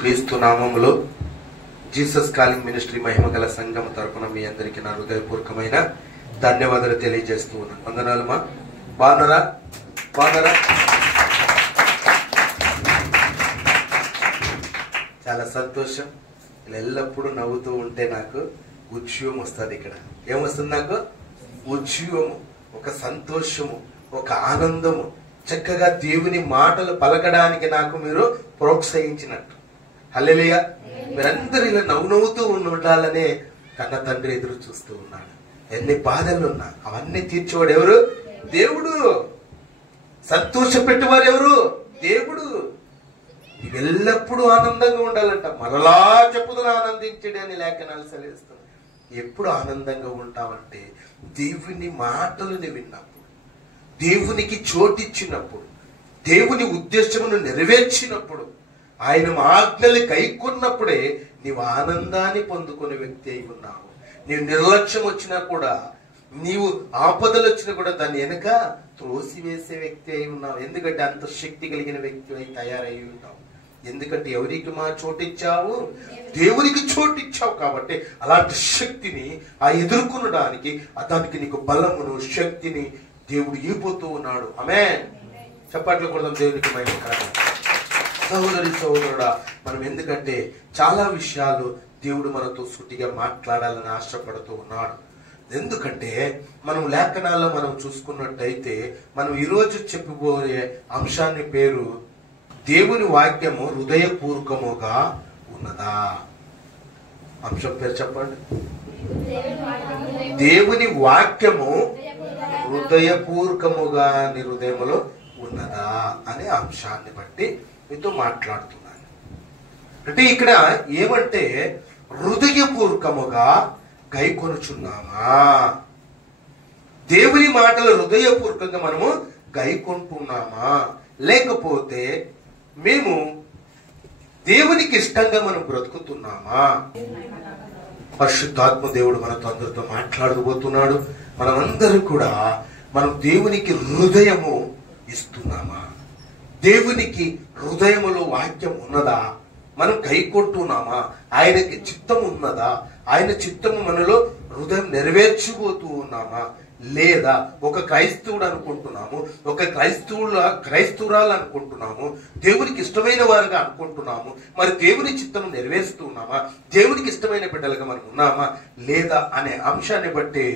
క్రీస్తు నామములో Jesus calling ministry మహిమగల సంఘం తరపున మీ అందరికీ నా హృదయపూర్వకమైన ధన్యవాదాలు తెలియజేస్తూ ఉన్నాను. వందనాలమ్మా. బాగున్నారా? చాలా సంతోషం. ఇలా ఎల్లప్పుడూ నవ్వుతూ ఉంటే నాకు ఉత్సవం వస్తుంది. ఇక్కడ ఏమొస్తుంది? నాకు ఉత్సవము, ఒక సంతోషము, ఒక ఆనందము, చక్కగా దేవుని మాటలు పలకడానికి నాకు మీరు ప్రోత్సహించినట్టు. హల్లెలూయా. మీరందరూ ఇలా నవ్వుతూ ఉండాలనే కన్న తండ్రి ఎదురు చూస్తూ ఉన్నాడు. ఎన్ని బాధలున్నా అవన్నీ తీర్చేవాడు ఎవరు? దేవుడు. సంతోష పెట్టేవారు ఎవరు? దేవుడు. ఎల్లప్పుడూ ఆనందంగా ఉండాలంట. మరలా చెప్పుదును ఆనందించడి అని లేఖనాలు సెలవిస్తుంది. ఎప్పుడు ఆనందంగా ఉంటామంటే దేవుని మాటలు విన్నప్పుడు, దేవునికి చోటిచ్చినప్పుడు, దేవుని ఉద్దేశమును నెరవేర్చినప్పుడు, ఆయన ఆజ్ఞలు కైకొన్నప్పుడే నీవు ఆనందాన్ని పొందుకునే వ్యక్తి అయి ఉన్నావు. నీవు నిర్లక్ష్యం వచ్చినా కూడా, నీవు ఆపదలు వచ్చినా కూడా దాన్ని వెనక త్రోసివేసే వ్యక్తి అయి ఉన్నావు. ఎందుకంటే అంత శక్తి కలిగిన వ్యక్తి అయి తయారై ఉన్నావు. ఎందుకంటే ఎవరికి మా చోటిచ్చావు? దేవునికి చోటిచ్చావు. కాబట్టి అలాంటి శక్తిని ఎదుర్కొనడానికి, దానికి నీకు బలమును శక్తిని దేవుడు ఇవ్వబోతూ ఉన్నాడు. ఆమేన్. చప్పట్లు కొడదాం దేవునికి మహిమ. సహోదరి సహోదరుడా, మనం ఎందుకంటే చాలా విషయాలు దేవుడు మనతో సూటిగా మాట్లాడాలని ఆశపడుతూ ఉన్నాడు. ఎందుకంటే మనం లేఖనాల్లో మనం చూసుకున్నట్టయితే మనం ఈరోజు చెప్పబోయే అంశాన్ని పేరు దేవుని వాక్యము హృదయపూర్వకముగా ఉన్నదా. అంశం పేరు చెప్పండి. దేవుని వాక్యము హృదయపూర్వకముగా నీ హృదయములో ఉన్నదా అనే అంశాన్ని బట్టి మీతో మాట్లాడుతున్నాను. అంటే ఇక్కడ ఏమంటే హృదయపూర్వకముగా గైకొనుచున్నామా? దేవుని మాటలు హృదయపూర్వకంగా మనము గైకొంటున్నామా? లేకపోతే మేము దేవునికి ఇష్టంగా మనం బ్రతుకుతున్నామా? పరిశుద్ధాత్మ దేవుడు మనతో అందరితో మాట్లాడబోతున్నాడు. మనమందరూ కూడా మనం దేవునికి హృదయము ఇస్తున్నామా? దేవునికి హృదయములో వాక్యం ఉన్నదా? మనం కైకొంటున్నామా? ఆయనకి చిత్తం ఉన్నదా? ఆయన చిత్తము మనలో హృదయం నెరవేర్చిపోతూ ఉన్నామా? లేదా ఒక క్రైస్తవుడు అనుకుంటున్నాము, ఒక క్రైస్తవురాలు అనుకుంటున్నాము, దేవునికి ఇష్టమైన వారుగా అనుకుంటున్నాము. మరి దేవుని చిత్తము నెరవేరుస్తూ ఉన్నామా? దేవునికి ఇష్టమైన బిడ్డలుగా మనం ఉన్నామా లేదా అనే అంశాన్ని బట్టి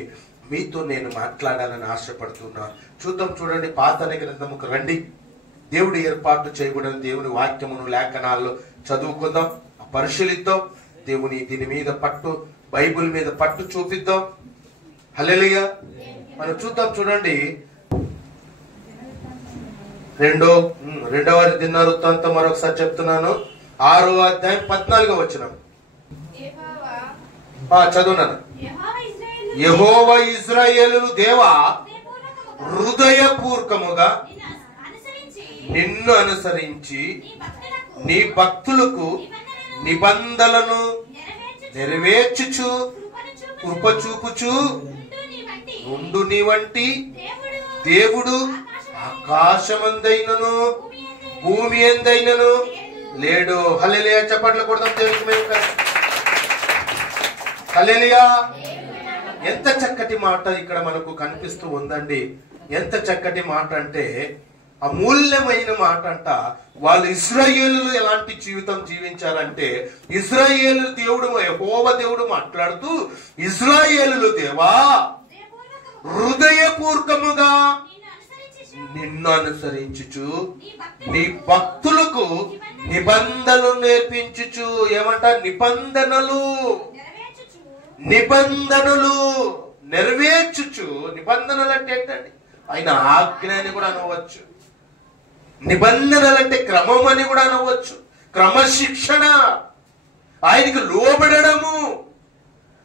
మీతో నేను మాట్లాడాలని ఆశపడుతున్నాను. చూడండి, పాత గ్రంథముకు రండి. దేవుడు ఏర్పాటు చేయబడిన దేవుని వాక్యమును లేఖనాల్లో చదువుకుందాం, పరిశీలిద్దాం. దేవుని దీని మీద పట్టు, బైబిల్ మీద పట్టు చూపిద్దాం. హల్లెలూయా. మనం చూడండి, రెండవ దినవృత్తాంతం మరొకసారి చెప్తున్నాను, 6వ అధ్యాయం 14వ వచనం చదువున్నాను. యెహోవా ఇశ్రాయేలు దేవా, హృదయపూర్వకముగా నిన్ను అనుసరించి నీ భక్తులకు నిబంధనలను నెరవేర్చుచు కృప చూపుచు ఉండు నీ వంటి దేవుడు ఆకాశమందైనను భూమి ఎందైనను లేడు. హల్లెలూయా. చప్పట్లు కొడదాం దేవునికి మేము. హల్లెలూయా. ఎంత చక్కటి మాట ఇక్కడ మనకు కనిపిస్తూ ఉందండి. ఎంత చక్కటి మాట అంటే అమూల్యమైన మాట అంట. వాళ్ళు ఇశ్రాయేలులు ఎలాంటి జీవితం జీవించారంటే, ఇశ్రాయేలు దేవుడు యెహోవా దేవుడు మాట్లాడుతూ, ఇశ్రాయేలులు దేవా, హృదయపూర్వకముగా నిన్ను అనుసరించుచు నీ భక్తులకు నిబంధనలు నేర్పించుచు. ఏమంట? నిబంధనలు నెరవేర్చుచు. నిబంధనలు అంటే ఏంటండి? ఆయన ఆజ్ఞ అని కూడా అనవచ్చు. నిబంధనలు అంటే క్రమం అని కూడా అనవచ్చు. క్రమశిక్షణ, ఆయనకు లోబడము,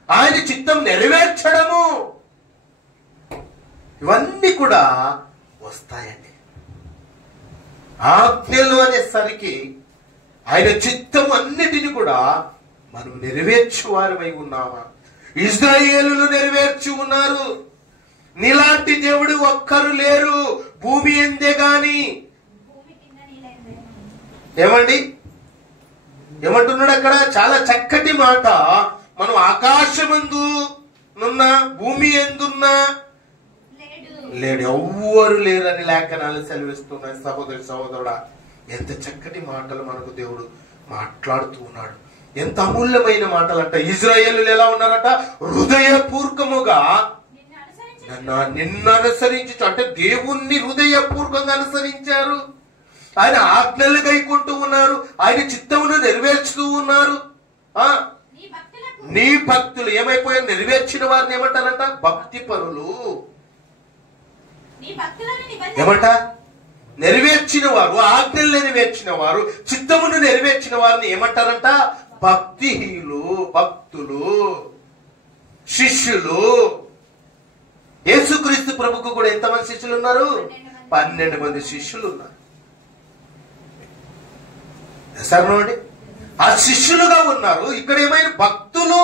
ఆయన చిత్తం నెరవేర్చడము, ఇవన్నీ కూడా వస్తాయండి. ఆజ్ఞలు అనేసరికి ఆయన చిత్తం అన్నిటిని కూడా మనం నెరవేర్చువారమై ఉన్నామా? ఇశ్రాయేలులు నెరవేర్చి ఉన్నారు. నీలాంటి దేవుడు ఒక్కరు లేరు భూమి ఎందే గాని. ఏమండి? ఏమంటున్నాడు అక్కడ? చాలా చక్కటి మాట. మనం ఆకాశమందు నున్న భూమి ఎందున్నా లేడు, ఎవ్వరు లేరని లేఖనాలు సెలవిస్తున్నాయి. సహోదరి సహోదరుడా, ఎంత చక్కటి మాటలు మనకు దేవుడు మాట్లాడుతూ ఉన్నాడు. ఎంత అమూల్యమైన మాటలు అంట. ఇజ్రాయేలులు ఎలా ఉన్నారట? హృదయపూర్వకముగా నిన్ను అనుసరించి, అంటే దేవుణ్ణి హృదయపూర్వకంగా అనుసరించారు. ఆయన ఆజ్ఞలు గైకుంటూ ఉన్నారు, ఆయన చిత్తమును నెరవేర్చుతూ ఉన్నారు. నీ భక్తులు ఏమైపోయారు? నెరవేర్చిన వారిని ఏమంటారంట? భక్తి పరులు. ఏమంట? నెరవేర్చిన వారు, ఆజ్ఞలు నెరవేర్చిన వారు, చిత్తమును నెరవేర్చిన వారిని ఏమంటారంట? భక్తిహీనులు, భక్తులు, శిష్యులు. యేసుక్రీస్తు ప్రభుకు కూడా ఎంతమంది శిష్యులు ఉన్నారు? 12 మంది శిష్యులు ఉన్నారు. సరేనండి, ఆ శిష్యులుగా ఉన్నారు. ఇక్కడ ఏమైనా భక్తులు.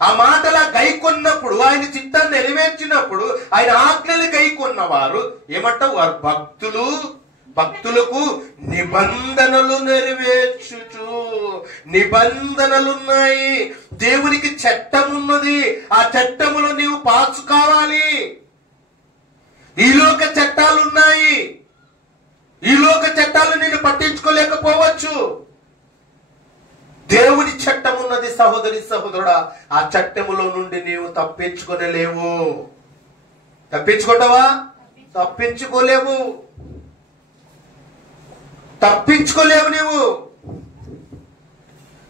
ఆ మాటలా గైకొన్నప్పుడు, ఆయన చిత్తాన్ని నెరవేర్చినప్పుడు, ఆయన ఆజ్ఞలు గైకొన్నవారు ఏమంటావు? వారు భక్తులు. భక్తులకు నిబంధనలు నెరవేర్చుచు. నిబంధనలున్నాయి. దేవునికి చట్టం ఉన్నది. ఆ చట్టములో నీవు పాసు కావాలి. ఈలోక చట్టాలున్నాయి. ఈలోక చట్టాలు నేను పట్టించుకోలేకపోవచ్చు. దేవుని చట్టం ఉన్నది. సహోదరి సహోదరుడా, ఆ చట్టములో నుండి నీవు తప్పించుకోలేవు. తప్పించుకుంటావా? తప్పించుకోలేవు. తప్పించుకోలేవు నీవు.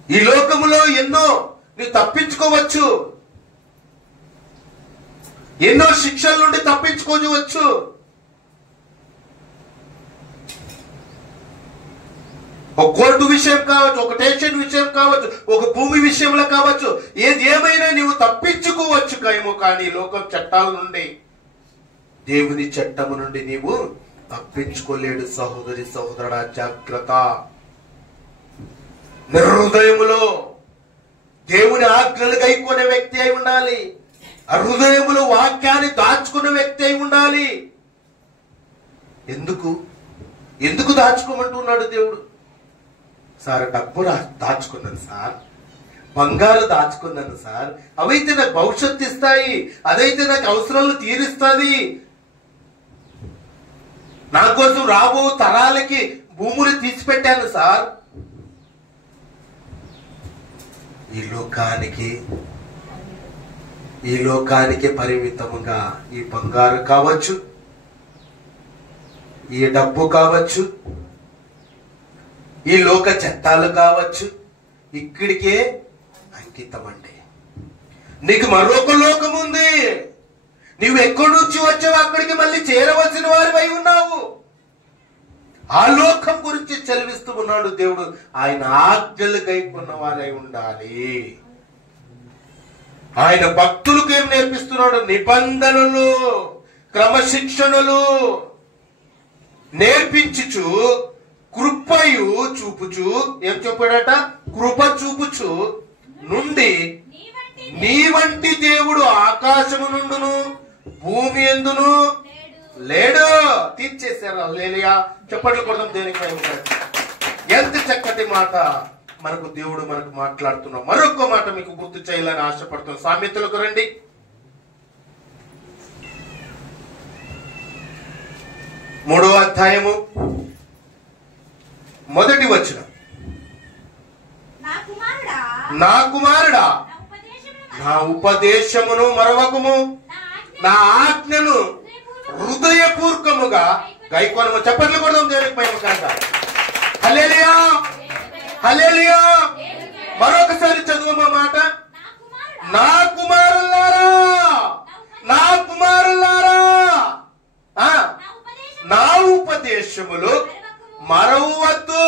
ఈ లోకములో ఎన్నో నీవు తప్పించుకోవచ్చు. ఎన్నో శిక్షల నుండి తప్పించుకోవచ్చు. ఒక కోర్టు విషయం కావచ్చు, ఒక స్టేషన్ విషయం కావచ్చు, ఒక భూమి విషయంలో కావచ్చు. ఏది ఏమైనా నీవు తప్పించుకోవచ్చు ఏమో, కానీ లోకం చట్టాల నుండి, దేవుని చట్టము నుండి నీవు తప్పించుకోలేడు. సహోదరి సహోదరుడా, జాగ్రత్త. నిర్హృదయములో దేవుని ఆజ్ఞలు గైకొనే వ్యక్తి అయి ఉండాలి. ఆ హృదయములో వాక్యాన్ని దాచుకునే వ్యక్తి అయి ఉండాలి. ఎందుకు దాచుకోమంటున్నాడు దేవుడు? సార్, డబ్బు దాచుకున్నాను సార్, బంగారు దాచుకున్నాను సార్, అవైతే నాకు భవిష్యత్తు ఇస్తాయి, అదైతే నాకు అవసరాలు తీరుస్తుంది, నా కోసం రాబో తరాలకి భూములు తీసిపెట్టాను సార్. ఈ లోకానికి పరిమితముగా ఈ బంగారు కావచ్చు, ఈ డబ్బు కావచ్చు, ఈ లోక చట్టాలు కావచ్చు, ఇక్కడికే అంకితం అండి. నీకు మరొక లోకం ఉంది. నువ్వు ఎక్కడి నుంచి వచ్చావు అక్కడికి మళ్ళీ చేరవలసిన వారివై ఉన్నావు. ఆ లోకం గురించి చదివిస్తూ ఉన్నాడు దేవుడు. ఆయన ఆజ్ఞలు గైకొన్న వారై ఉండాలి. ఆయన భక్తులకు ఏం నేర్పిస్తున్నాడు? నిబంధనలు, క్రమశిక్షణలు నేర్పించుచు, కృపయు చూపుచు. ఏం చెప్పాడట? కృప చూపుచు నుండి నీ వంటి దేవుడు ఆకాశము నుండును భూమి ఎందును లేడు. తీర్చేశారు. హల్లెలూయా, చప్పట్లు కొడదాం దేనికి. ఎంత చక్కటి మాట మనకు దేవుడు మనకు మాట్లాడుతున్నాం. మరొక మాట మీకు గుర్తు చేయాలని ఆశపడుతున్నాం. సామెతలకు రండి. 3వ అధ్యాయము 1వ వచనం. నా కుమారుడా, నా ఉపదేశమును మరవకుము, నా ఆజ్ఞను హృదయపూర్వకముగా గైకొనము. చప్పట్లు కొడదాం దేవునికి మహిమ. హల్లెలూయా, హల్లెలూయా. మరొకసారి చదువు మాట. నా కుమారులారా, నా కుమారులారా, నా ఉపదేశములు మరవద్దు.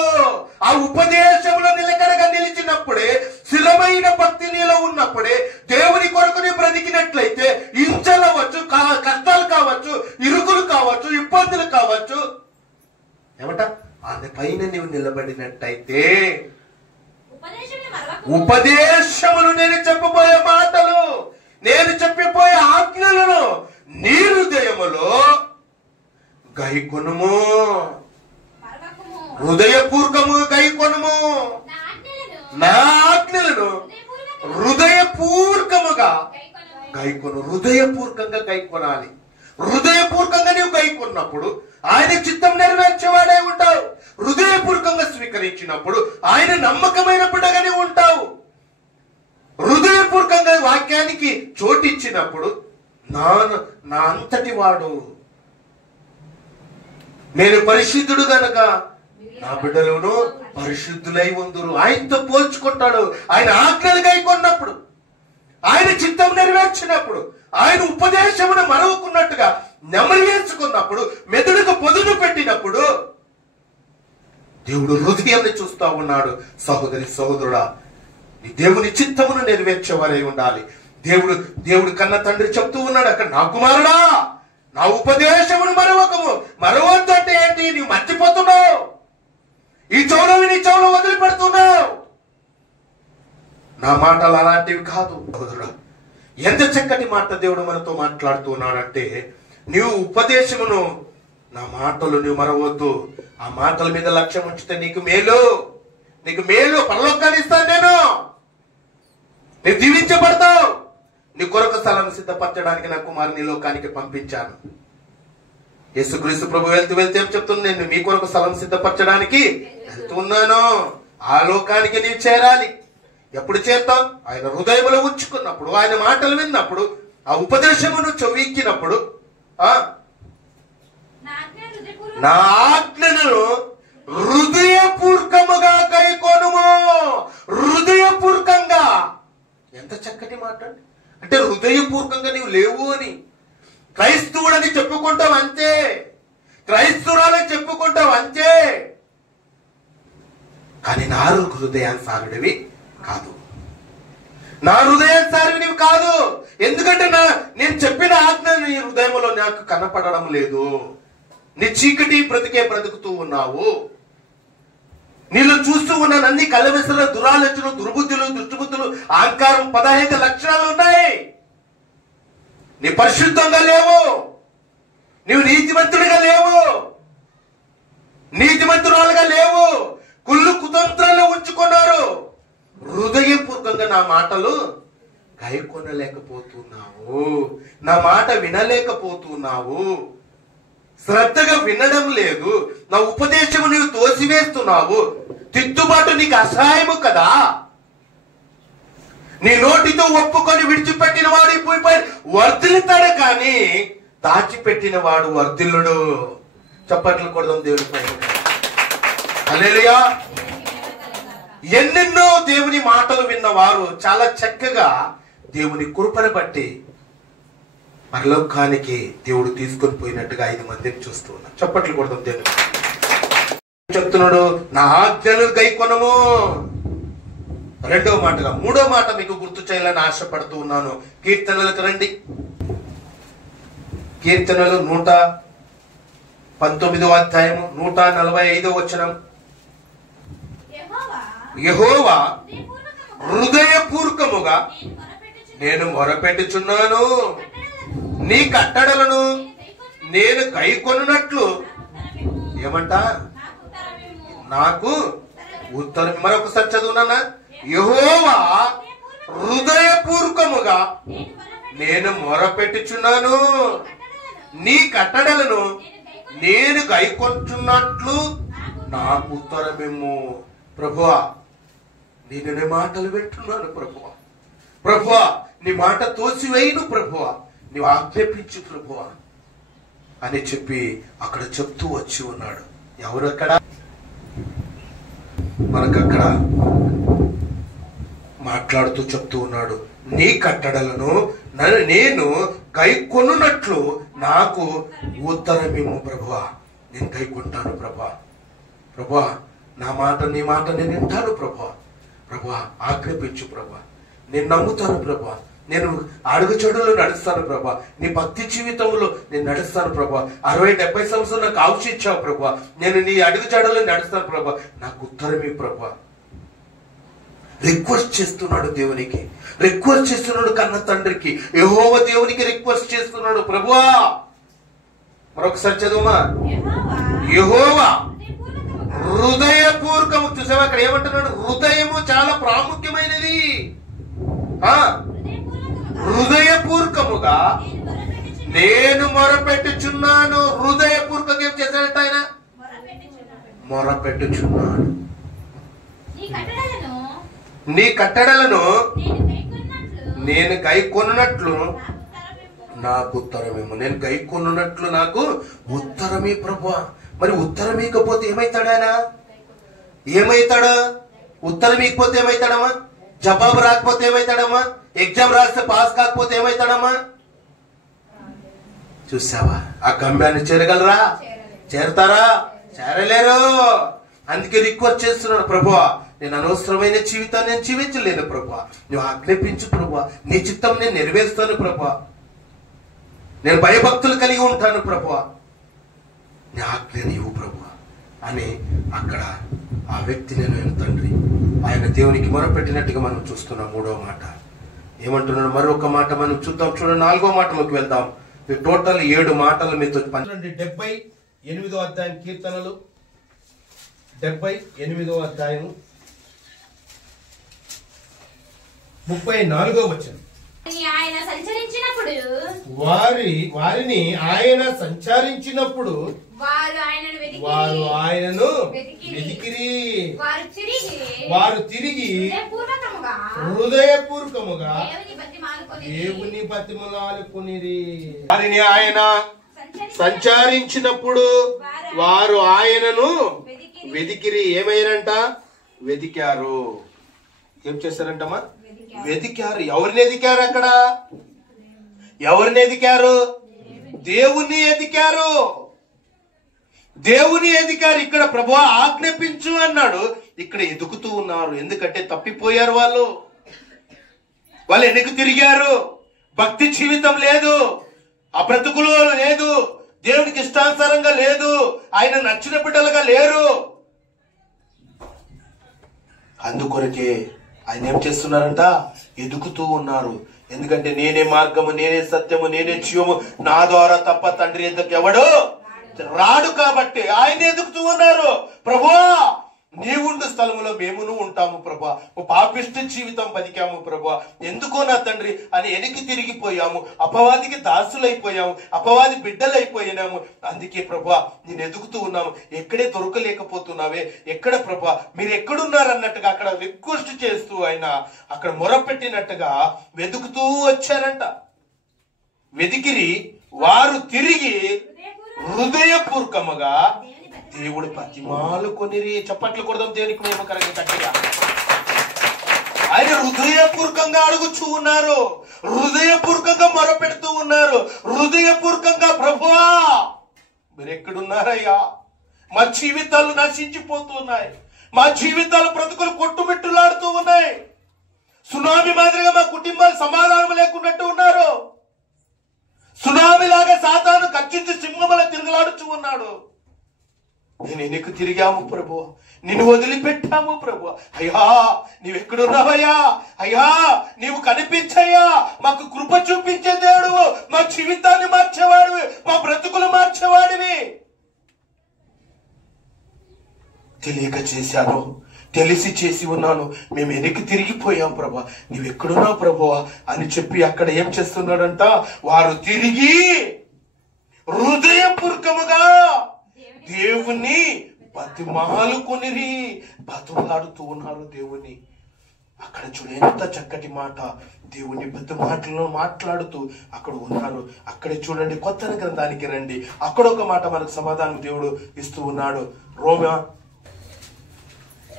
ఆ ఉపదేశములో నిలకడగా నిలిచినప్పుడే, స్థిరమైన భక్తి నీలో ఉన్నప్పుడే, దేవుని కొరకు నీ బ్రతికినట్లయితే హింసలవచ్చు, కష్టాలు కావచ్చు, ఇరుకులు కావచ్చు, ఇబ్బందులు కావచ్చు, ఏమంట ఆయన పైన నీవు నిలబడినట్టయితే, ఉపదేశములు, నేను చెప్పబోయే మాటలు, నేను చెప్పబోయే ఆజ్ఞలను నీ హృదయములో గైకొనుము. హృదయపూర్వకము గైకొనుము. నా ఆజ్ఞలను హృదయపూర్వకముగా గైకొను. హృదయపూర్వకంగా గైకొనాలి. హృదయపూర్వకంగా నీవు గైకొన్నప్పుడు ఆయన చిత్తం నెరవేర్చేవాడే ఉంటావు. హృదయపూర్వకంగా స్వీకరించినప్పుడు ఆయన నమ్మకమైన బిడ్డగా నీవు ఉంటావు. హృదయపూర్వకంగా వాక్యానికి చోటిచ్చినప్పుడు నా అంతటి వాడు, నేను పరిశుద్ధుడు గనక నా బిడ్డలను పరిశుద్ధులై ఉందురు. ఆయనతో పోల్చుకుంటాడు. ఆయన ఆజ్ఞలు గైకొన్నప్పుడు, ఆయన చిత్తం నెరవేర్చినప్పుడు, ఆయన ఉపదేశమును మరవకున్నట్టుగా నెమరు వేసుకున్నప్పుడు, మెదడుకు పొదును పెట్టినప్పుడు దేవుడు హృదయాన్ని చూస్తా ఉన్నాడు. సహోదరి సహోదరుడా, నీ దేవుని చిత్తమును నెరవేర్చేవారై ఉండాలి. దేవుడు కన్న తండ్రి చెప్తూ ఉన్నాడు అక్కడ, నా కుమారుడా నా ఉపదేశమును మరవకము. మరవద్దు అంటే ఏంటి? నీవు మర్చిపోతున్నావు. ఈ చెవులో నీ చెవులో వదిలిపెడుతున్నావు. నా మాటలు అలాంటివి కాదు. ఎంత చక్కటి మాట దేవుడు మనతో మాట్లాడుతూ ఉన్నాడంటే, నీవు ఉపదేశమును, నా మాటలు నువ్వు మరవద్దు. ఆ మాటల మీద లక్ష్యం ఉంచితే నీకు మేలు, నీకు మేలు. పరలోకాన్ని ఇస్తాను నేను. నీవు దీవించబడతావు. నీ కొరకు స్థలం సిద్ధపరచడానికి నా కుమారుని లోకానికి పంపించాను. యేసుక్రీస్తు ప్రభు వెళ్తే ఏం చెప్తుంది? నేను మీ కొరకు స్థలం సిద్ధపరచడానికి వెళ్తున్నాను. ఆ లోకానికి నీవు చేరాలి. ఎప్పుడు చేస్తాం? ఆయన హృదయంలో ఉంచుకున్నప్పుడు, ఆయన మాటలు విన్నప్పుడు, ఆ ఉపదేశమును చెవిక్కినప్పుడు, నా ఆజ్ఞలను హృదయపూర్వకముగా గైకొనుము. హృదయపూర్వకంగా. ఎంత చక్కటి మాట అంటే, హృదయపూర్వకంగా నీవు లేవు అని. క్రైస్తవుడని చెప్పుకుంటావు అంతే, క్రైస్తవురాలని చెప్పుకుంటావు అంతే, కానీ నా హృదయానుసారుడివి కాదు. నా హృదయానుసారుడివి నీవు కాదు. ఎందుకంటే నేను చెప్పిన ఆజ్ఞ నీ హృదయంలో నాకు కనపడడం లేదు. నీ చీకటి బ్రతుకుతూ ఉన్నావు. నీళ్ళు చూస్తూ ఉన్నాను అన్ని కలవెసలు, దురాలోచనలు, దుర్బుద్ధులు, దుష్టబుద్ధులు, అహంకారం, 15 లక్షణాలు ఉన్నాయి. నీ పరిశుద్ధంగా లేవు. నీవు నీతిమంతుడిగా లేవు, నీతిమంతురాలుగా లేవు. కుళ్ళు కుతంత్రాలు ఉంచుకున్నారు. హృదయపూర్వకంగా నా మాటలు గైకొనలేకపోతున్నావు. నా మాట వినలేకపోతున్నావు. శ్రద్ధగా వినడం లేదు. నా ఉపదేశము నీవు తోసివేస్తున్నావు. తిద్దుబాటు నీకు అసహాయము కదా. నీ నోటితో ఒప్పుకొని విడిచిపెట్టిన వాడు ఇప్పుడు వర్ధిల్లుతాడు, కానీ దాచిపెట్టిన వాడు వర్ధిల్లుడు. చప్పట్లు కొడదాం దేవుని పైన. హల్లెలూయా. ఎన్నెన్నో దేవుని మాటలు విన్నవారు చాలా చక్కగా దేవుని కృపను బట్టి పరలోకానికి దేవుడు తీసుకొని పోయినట్టుగా 5 మందిని చూస్తూ ఉన్నా. చప్పట్లు కొడదాం దేవుని. చెప్తున్నాడు, నా ఆజ్ఞలు గైకొనము. రెండవ మాటగా, మూడో మాట మీకు గుర్తు చేయాలని ఆశపడుతూ ఉన్నాను. కీర్తనలకు రండి. కీర్తనలు 119వ అధ్యాయము 145వ వచనం. యెహోవా హృదయపూర్వకముగా నేను మొరపెట్టుచున్నాను. నీ కట్టడలను నేను గైకొనున్నట్లు ఏమంట? నాకు ఉత్తరం. మరొకసారి చదువునా? యెహోవా హృదయపూర్వకముగా నేను మొరపెట్టుచున్నాను. నీ కట్టడలను నేను గైకొనుచున్నట్లు నాకు ఉత్తరమేమో. ప్రభువా, నేను నీ మాటలు వింటున్నాను ప్రభువా. ప్రభువా, నీ మాట తోసివేయును ప్రభువా, నీవు ఆజ్ఞాపించు ప్రభువా అని చెప్పి అక్కడ చెప్తూ వచ్చి ఉన్నాడు. ఎవరు అక్కడ? మనకక్కడ మాట్లాడుతూ చెప్తూ ఉన్నాడు, నీ కట్టడలను నేను గైకొనున్నట్లు నాకు ఉత్తరమేమో ప్రభువా. నేను గైకొంటాను ప్రభువా. ప్రభువా, నా మాట నీ మాట నేను వింటాను ప్రభువా. ప్రభువా, ఆజ్ఞాపించు ప్రభువా. నేను నమ్ముతాను ప్రభువా. నేను అడుగు చెడులో నడుస్తాను ప్రభా. నీ భక్తి జీవితంలో నేను నడుస్తాను ప్రభా. 60-70 సంవత్సరాలు నాకు ఆయుష్ ఇచ్చావు ప్రభా. నేను నీ అడుగు చెడులో నడుస్తాను ప్రభా. నాకు ఉత్తరమే ప్రభా. రిక్వెస్ట్ చేస్తున్నాడు దేవునికి, రిక్వెస్ట్ చేస్తున్నాడు కన్న తండ్రికి. యెహోవా దేవునికి రిక్వెస్ట్ చేస్తున్నాడు, ప్రభువా. మరొకసారి చదువుమా. యెహోవా హృదయపూర్వకము. చూసావా అక్కడ ఏమంటున్నాడు? హృదయము చాలా ప్రాముఖ్యమైనది. హృదయపూర్వకముగా నేను మొరపెట్టుచున్నాను. హృదయపూర్వకంగా ఏం చేశాడట ఆయన? మొరపెట్టుచున్నాడు. నీ కట్టడలను నేను గైకొనున్నట్లు నాకు ఉత్తరమేమో. నేను గైకొనున్నట్లు నాకు ఉత్తరమే ప్రభువా. మరి ఉత్తరం ఇకపోతే ఏమైతాడు ఆయన? ఏమైతాడు? ఉత్తరం ఇకపోతే ఏమైతాడమ్మా? జవాబు రాకపోతే ఏమైతాడమ్మా? ఎగ్జామ్ రాస్తే పాస్ కాకపోతే ఏమైతాడమ్మా? చూసావా? ఆ గమ్యాన్ని చేరగలరా? చేరతారా? చేరలేరు. అందుకే రిక్వెస్ట్ చేస్తున్నాడు, ప్రభువా నేను అనవసరమైన జీవితాన్ని నేను జీవించలేను ప్రభువా, నువ్వు ఆజ్ఞాపించు ప్రభువా, నీ చిత్తం నేను నెరవేరుస్తాను ప్రభువా, నేను భయభక్తులు కలిగి ఉంటాను ప్రభువా, నీ ఆజ్ఞ నీవు ప్రభువా అని అక్కడ ఆ వ్యక్తిని నేను తండ్రి ఆయన దేవునికి మొరపెట్టినట్టుగా మనం చూస్తున్నాం. మూడో మాట ఏమంటున్నాడు? మరొక మాట మనం చూద్దాం. చూడండి, 4వ మాటలోకి వెళ్దాం. టోటల్ 7 మాటలు మీతో 78వ అధ్యాయం కీర్తనలు 78వ అధ్యాయం 34వ వచనం. ఆయన సంచరించినప్పుడు వారిని ఆయన సంచరించినప్పుడు వారు ఆయనను వెతికిరి. వారు తిరిగి హృదయపూర్వకముగా దేవుని బతిమలాడుకొనిరి. వారిని ఆయన సంచరించినప్పుడు వారు ఆయనను వెతికిరి. ఏమైనంట? వెతికారు. ఏం చేశారంటమ్మా? వెతికారు. ఎవరిని ఎదికారు? అక్కడ ఎవరిని ఎదికారు? దేవుణ్ణి ఎదికారు. దేవుని ఎదికారు. ఇక్కడ ప్రభువా ఆజ్ఞాపించు అన్నాడు, ఇక్కడ ఎదుగుతూ ఉన్నారు. ఎందుకంటే తప్పిపోయారు. వాళ్ళు వెనక్కి తిరిగారు. భక్తి జీవితం లేదు, ఆ బ్రతుకులో లేదు, దేవునికి ఇష్టానుసారంగా లేదు, ఆయన నచ్చిన బిడ్డలుగా లేరు. అందుకొరకే ఆయన ఏం చేస్తున్నారంట? ఎదుగుతూ ఉన్నారు. ఎందుకంటే నేనే మార్గము, నేనే సత్యము, నేనే జీవము, నా ద్వారా తప్ప తండ్రి ఎద్దకు ఎవడు రాడు. కాబట్టి ఆయన ఎదుగుతూ ఉన్నారు. ప్రభువా నీవుండు స్థలములో మేమును ఉంటాము ప్రభువా, పాపిష్ట జీవితం బతికాము ప్రభువా, ఎందుకో నా తండ్రి అని వెనక్కి తిరిగిపోయాము, అపవాదికి దాసులైపోయాము, అపవాది బిడ్డలైపోయినాము. అందుకే ప్రభువా నేను ఎదుగుతూ ఉన్నాము. ఎక్కడే దొరకలేకపోతున్నావే, ఎక్కడ ప్రభువా మీరు ఎక్కడున్నారన్నట్టుగా అక్కడ రిక్వెస్ట్ చేస్తూ ఆయన అక్కడ మొరపెట్టినట్టుగా వెతుకుతూ వచ్చారంట. వెతికిరి. వారు తిరిగి హృదయపూర్వకముగా దేవుడు బతిమాలుకొనిరి. చప్పట్లు కొడదాం దేవునికి మేము కరెక్ట్ గట్టిగా. ఆయన హృదయపూర్వకంగా అడుగుచూ ఉన్నారు, హృదయపూర్వకంగా మొరపెడుతూ ఉన్నారు, హృదయపూర్వకంగా ప్రభువా మీరు ఎక్కడున్నారయ్యా? మా జీవితాలు నశించిపోతున్నాయి, మా జీవితాలు బ్రతుకులు కొట్టుమిట్టులాడుతూ ఉన్నాయి, సునామీ మాదిరిగా మా కుటుంబాలు సమాధానం లేకున్నట్టు ఉన్నారు, సునామీ లాగా సాతాను కర్చించి సింహముల తిరుగులాడుచూ ఉన్నాడు. నేను వెనక్కి తిరిగాము ప్రభువా, నిన్ను వదిలిపెట్టాము ప్రభువా. అయ్యా నీవెక్కడున్నావయ్యా? అయ్యా నీవు కనిపించయ్యా, మాకు కృప చూపించే దేవుడు, మా జీవితాన్ని మార్చేవాడివి, మా బ్రతుకులు మార్చేవాడివి. తెలియక చేశాను, తెలిసి చేసి ఉన్నాను, మేము వెనక్కి తిరిగిపోయాం ప్రభా, నీవెక్కడున్నావు ప్రభువా అని చెప్పి అక్కడ ఏం చేస్తున్నాడంట? వారు తిరిగి హృదయపూర్వకముగా దేవుని బతిమాలుకొనిరి. బతిమలాడుతూ ఉన్నారు దేవుని. అక్కడ చూడు ఎంత చక్కటి మాట, దేవుని బతిమాటలను మాట్లాడుతూ అక్కడ ఉన్నారు. అక్కడే చూడండి, కొత్త గ్రంథానికి రండి, అక్కడ ఒక మాట మనకు సమాధానం దేవుడు ఇస్తూ ఉన్నాడు. రోమా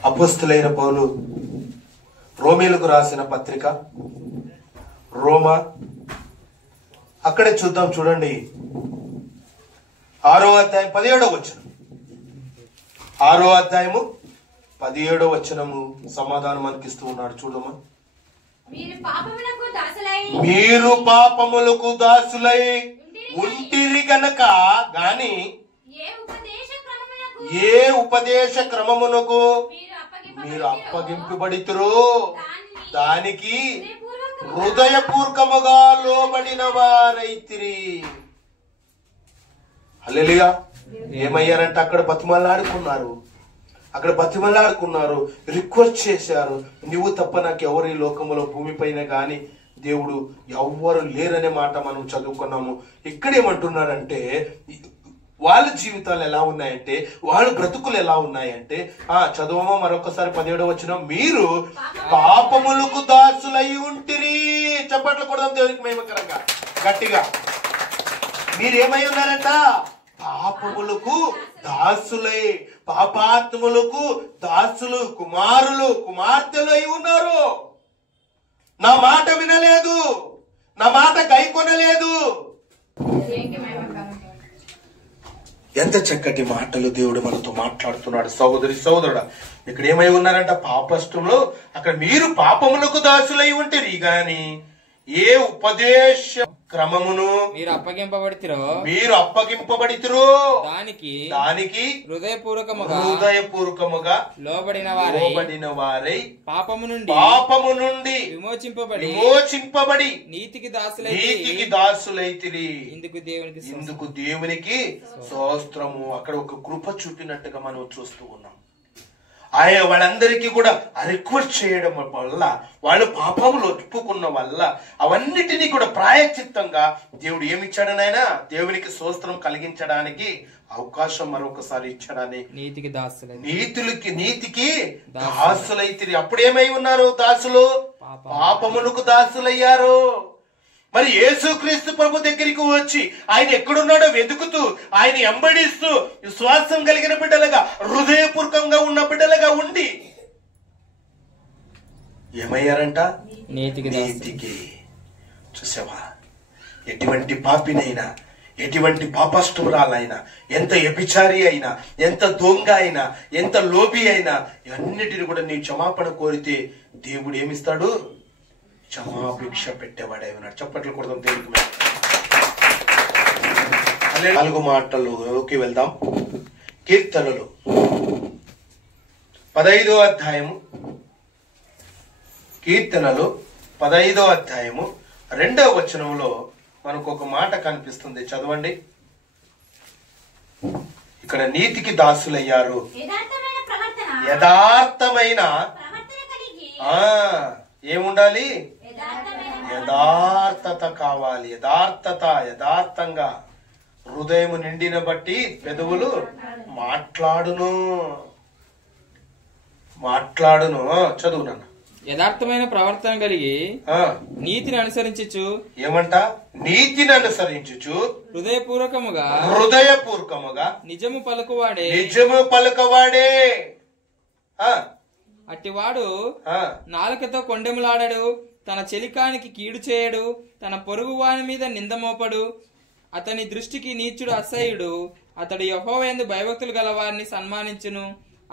అపోస్తలులైన పౌలు రోమీలకు రాసిన పత్రిక రోమా, అక్కడే చూద్దాం. చూడండి 6వ అధ్యాయం 17వ వచనం. 6వ అధ్యాయము 17వ వచనము సమాధానం మనకిస్తూ ఉన్నాడు. చూడమ్మా. మీరు పాపములకు దాసులై ఉంటిరి గనక గాని ఏ ఉపదేశ క్రమమునకు మీరు అప్పగింపబడితురో దానికి హృదయపూర్వకముగా లోబడిన వారైతిరి. హల్లెలూయా. ఏమయ్యారంటే అక్కడ బతిమలాడుకున్నారు, అక్కడ బతిమలాడుకున్నారు, రిక్వెస్ట్ చేశారు. నువ్వు తప్ప నాకు ఎవరు ఈ లోకంలో భూమిపైన గాని దేవుడు ఎవ్వరు లేరనే మాట మనం చదువుకున్నాము. ఇక్కడేమంటున్నారంటే వాళ్ళ జీవితాలు ఎలా ఉన్నాయంటే, వాళ్ళ బ్రతుకులు ఎలా ఉన్నాయంటే, చదవమో మరొకసారి 17వ వచనం, మీరు పాపములకు దాసులై ఉంటిరి. చప్పట్లు కొడదాం దేవునికి మహిమకరంగా గట్టిగా. మీరేమై ఉన్నారంట? పాపములకు దాసులై, పాపాత్ములకు దాసులు, కుమారులు కుమార్తెలు అయి ఉన్నారు. నా మాట వినలేదు, నా మాట గైకొనలేదు. ఎంత చక్కటి మాటలు దేవుడు మనతో మాట్లాడుతున్నాడు. సహోదరి సహోదరుడా, ఇక్కడ ఏమై ఉన్నారంట? పాపష్టంలో అక్కడ మీరు పాపములకు దాసులై ఉంటేరి గాని ఏ ఉపదేశ క్రమమును మీరు అప్పగింపబడితిరో దానికి హృదయపూర్వకముగా లోబడిన వారై పాపము నుండి విమోచింపబడి నీతికి దాసులైతిరి. ఇందుకు దేవునికి స్తోత్రము. అక్కడ ఒక కృప చూపినట్టుగా మనం చూస్తూ ఉన్నాం. వాళ్ళందరికీ కూడా రిక్వెస్ట్ చేయడం వల్ల, వాళ్ళు పాపములు ఒప్పుకున్న వల్ల, అవన్నిటినీ కూడా ప్రాయశ్చిత్తంగా దేవుడు ఏమిచ్చాడు నాయనా? దేవునికి స్తోత్రం కలిగించడానికి అవకాశం మరొకసారి ఇచ్చాడని నీతికి దాసులైతిరి. అప్పుడు ఏమై ఉన్నారు? దాసులు, పాపములకు దాసులయ్యారు. మరి యేసుక్రీస్తు ప్రభు దగ్గరికి వచ్చి ఆయన ఎక్కడున్నాడో వెతుకుతూ, ఆయన ఎంబడిస్తూ, విశ్వాసం కలిగిన బిడ్డలుగా, హృదయపూర్వకంగా ఉన్న బిడ్డలుగా ఉండి ఏమయ్యారంట? నీతికి. చూసావా? ఎటువంటి పాపినైనా, ఎటువంటి పాపస్తురాలైనా, ఎంత వ్యభిచారి అయినా, ఎంత దొంగ అయినా, ఎంత లోబి అయినా, అన్నిటిని కూడా నీ క్షమాపణ కోరితే దేవుడు ఏమిస్తాడు? క్షమాభిక్ష పెట్టేవాడే ఉన్నాడు. చప్పట్లు కొడదాం దేవుడికి. 4 మాటల్లోకి వెళ్దాం. కీర్తనలు 15వ అధ్యాయము, కీర్తనలు 15వ అధ్యాయము 2వ వచనంలో మనకు ఒక మాట కనిపిస్తుంది. చదవండి. ఇక్కడ నీతికి దాసులయ్యారు, యథార్థమైన ఏముండాలి? యథార్థత కావాలి. యథార్థంగా హృదయం నిండిన బట్టి పెదవులు మాట్లాడును. చదువు నాన్న. యథార్థమైన ప్రవర్తన కలిగి నీతిని అనుసరించుచు. ఏమంట? నీతిని అనుసరించుచు హృదయపూర్వకముగా నిజము పలుకువాడే. అట్టివాడు నాలుకతో కొండెములాడడు, తన చెలికానికి కీడు చేయడు, తన పొరుగు వాని మీద నిందమోపడు. అతని దృష్టికి నీచుడు అసహ్యుడు. అతడు యెహోవాయందు భయభక్తులు గల వారిని సన్మానించును.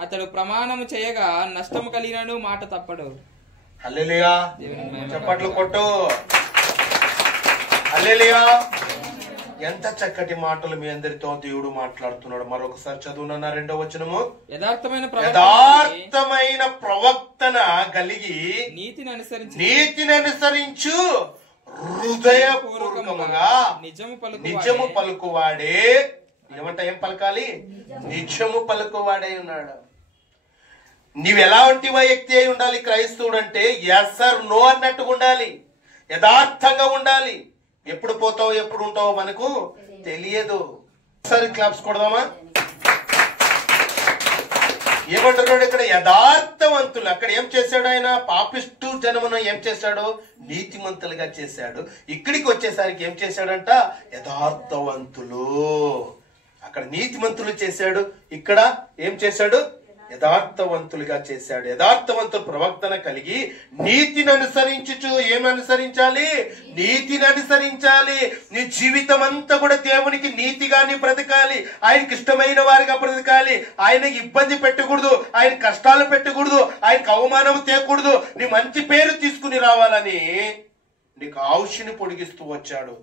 అతడు ప్రమాణము చేయగా నష్టము కలిగినను మాట తప్పడు. హల్లెలూయా. చప్పట్లు కొట్టు. హల్లెలూయా. ఎంత చక్కటి మాటలు మీ అందరితో దేవుడు మాట్లాడుతున్నాడు. మరొకసారి చదువునన్న 2వ వచనము. యథార్థమైన ప్రవర్తన కలిగి నీతిని అనుసరించు హృదయపూర్వకముగా నిజము పలుకువాడే. ఏమంట? ఏం పలకాలి? నిజము పలుకువాడే ఉన్నాడు. నీవెలాంటి వ్యక్తి అయి ఉండాలి? క్రైస్తవుడు అంటే ఎస్ ఆర్ నో అన్నట్టుగా ఉండాలి, యథార్థంగా ఉండాలి. ఎప్పుడు పోతావో ఎప్పుడు ఉంటావో మనకు తెలియదు. ఒకసారి క్లాప్స్ కొడదామా? ఏమంటున్నాడు ఇక్కడ? యథార్థవంతులు. అక్కడ ఏం చేశాడు ఆయన? పాపిష్టు జనమును ఏం చేశాడు? నీతిమంతులుగా చేశాడు. ఇక్కడికి వచ్చేసరికి ఏం చేశాడంట? యథార్థవంతులు. అక్కడ నీతిమంతులు చేశాడు, ఇక్కడ ఏం చేశాడు? యథార్థవంతులుగా చేశాడు. యథార్థవంతుల ప్రవర్తన కలిగి నీతిని అనుసరించుచు. ఏమి అనుసరించాలి? నీతిని అనుసరించాలి. నీ జీవితం అంతా కూడా దేవునికి నీతిగాని బ్రతకాలి, ఆయనకి ఇష్టమైన వారిగా బ్రతకాలి. ఆయనకి ఇబ్బంది పెట్టకూడదు, ఆయన కష్టాలు పెట్టకూడదు, ఆయనకు అవమానం తేకూడదు. నీ మంచి పేరు తీసుకుని రావాలని నీకు ఆయుష్ని పొడిగిస్తూ వచ్చాడు.